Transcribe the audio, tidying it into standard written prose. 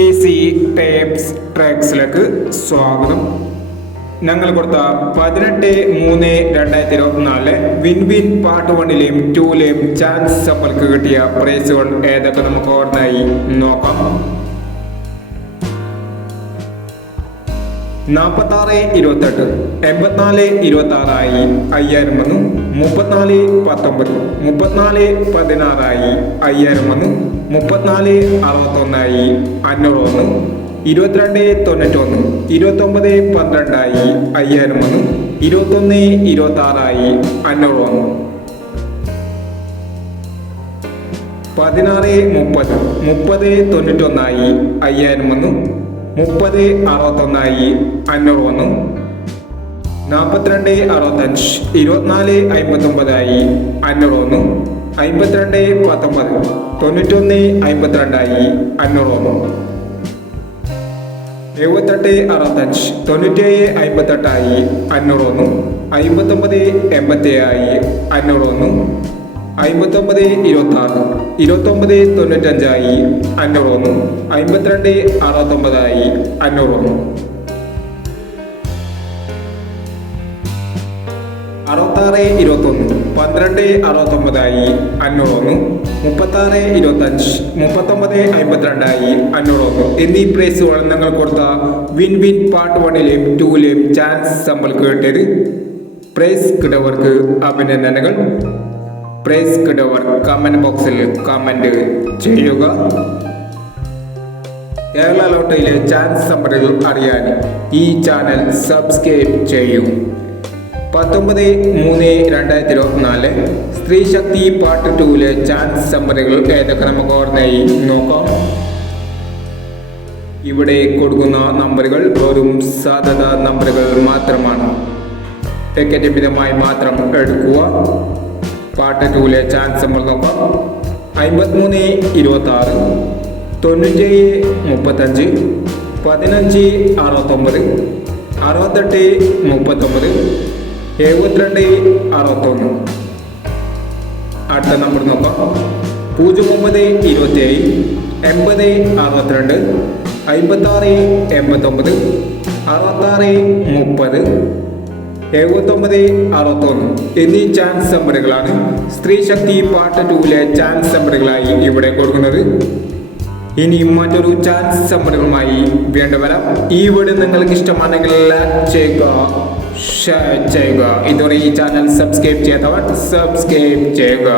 Easy tapes ട്രാക്സിലേക്ക് സ്വാഗതം. ഞങ്ങൾ കൊടുത്ത 18/3/2024 വിൻ വിൻ പാർട്ട് 1ലെയും 2ലെയും ചാൻസ് സമ്പൾക്ക് കിട്ടിയ പ്രൈസുകൾ ഏതൊക്കെ നമുക്ക് ഓർമ്മയായി നോക്കാം. 46-28, 84-26 5000 വന്നു. 34-19, 34-16 5000 വന്നു. 34-61 500 വന്നു. 22-91, 29-12 5000 വന്നു. 21-26 500 വന്നു. 16-30, 30-91 5000 വന്നു. 30-61 500 വന്നു. 42-65, 24-59 500 വന്നു. 52-19, 91-52 500 വന്നു. 78-65, 97-58 500 വന്നു. 59-87 500 വന്നു. 59-26, 29-95 500 വന്നു. 52-69 500 വന്നു. 66-21, 12-69 500 വന്നു. 36-25, 39-52 500 വന്നു. എന്നീ പ്രൈസുകൾ ഞങ്ങൾ കൊടുത്ത വിൻ വിൻ പാർട്ട് 1ലെയും 2ലെയും ചാൻസ് സമ്പൾക്ക് കിട്ടിയത്. പ്രൈസ് കിട്ടവർക്ക് അഭിനന്ദനങ്ങൾ. പ്രൈസ് കിട്ടവർ കമന്റ് ബോക്സിൽ കമന്റ് ചെയ്യുക. കേരള ലോട്ടറിയിലെ ചാൻസ് നമ്പറുകൾ അറിയാൻ ഈ ചാനൽ സബ്സ്ക്രൈബ് ചെയ്യൂ. 19/3/2024 സ്ത്രീ ശക്തി പാർട്ട് 2ലെ ചാൻസ് നമ്പറുകൾ ഏതൊക്കെ നമുക്ക് ഓർമ്മയായി നോക്കാം. ഇവിടെ കൊടുക്കുന്ന നമ്പറുകൾ വെറും സാധ്യത നമ്പറുകൾ മാത്രമാണ്. ടിക്കറ്റ് മിതമായി മാത്രം എടുക്കുക. പാർട്ട് 2ലെ ചാൻസ് നമ്പർ നോക്കാം. 53-26, 97-35, 15-69, 68-39, 72-61. അടുത്ത നമ്പർ നോക്കാം. 09-27, 80-62, 56-89, 66-30, 79-61 എന്നീ ചാൻസ് നമ്പറുകളാണ് സ്ത്രീ ശക്തി പാർട്ട് 2ലെ ചാൻസ് നമ്പറുകളായി ഇവിടെ കൊടുക്കുന്നത്. ഇനി മറ്റൊരു ചാൻസ് നമ്പറുകളുമായി വീണ്ടും വരാം. ഈ വീഡിയോ നിങ്ങൾക്ക് ഇഷ്ടമാണെങ്കിൽ ലൈക്ക് ചെയ്യുക, ഷെയർ ചെയ്യുക. ഇതുവരെ ഈ ചാനൽ സബ്സ്ക്രൈബ് ചെയ്യാത്തവർ സബ്സ്ക്രൈബ് ചെയ്യുക.